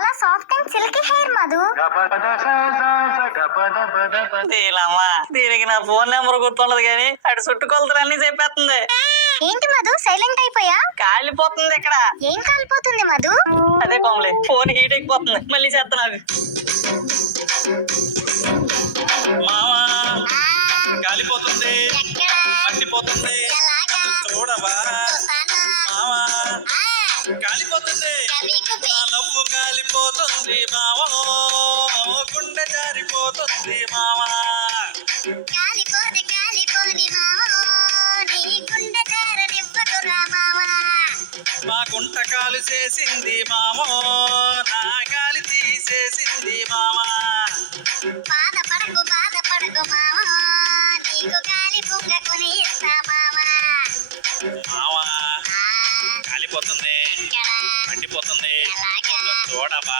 అలా soft and silky hair Madhu. దీనికి నా ఫోన్ నెంబర్ గుర్తుండదు కానీ అటు చుట్టుకొలతలన్నీ చెప్పేస్తుంది. ఏంటి మధు సైలెంట్ అయిపోయా? కాలిపోతుంది ఇక్కడ. ఏం కాలిపోతుంది మధు? అదే కోమలి, ఫోన్ హీట్ ఎక్కిపోతుంది. మళ్ళీ చేస్తా నాకు. మావా కాలిపోతుంది, మండిపోతుంది, చూడవా మావా కాలిపోతుంది, నా లవ్వు కాలిపోతుంది మావా, గుండె జారిపోతుంది మావా. కాలిపోతే కాలిపోని మావా, నీ గుండె జారనివ్వకురా మావా. మా గుంట కాలు చేసింది మామో, నా గాలి తీసేసింది మామా. బాధపడకు మావా, నీకు గాలి పొంగకొని ఇస్తా మావా. మావా కాలిపోతుంది, మండిపోతుంది, చూడవా.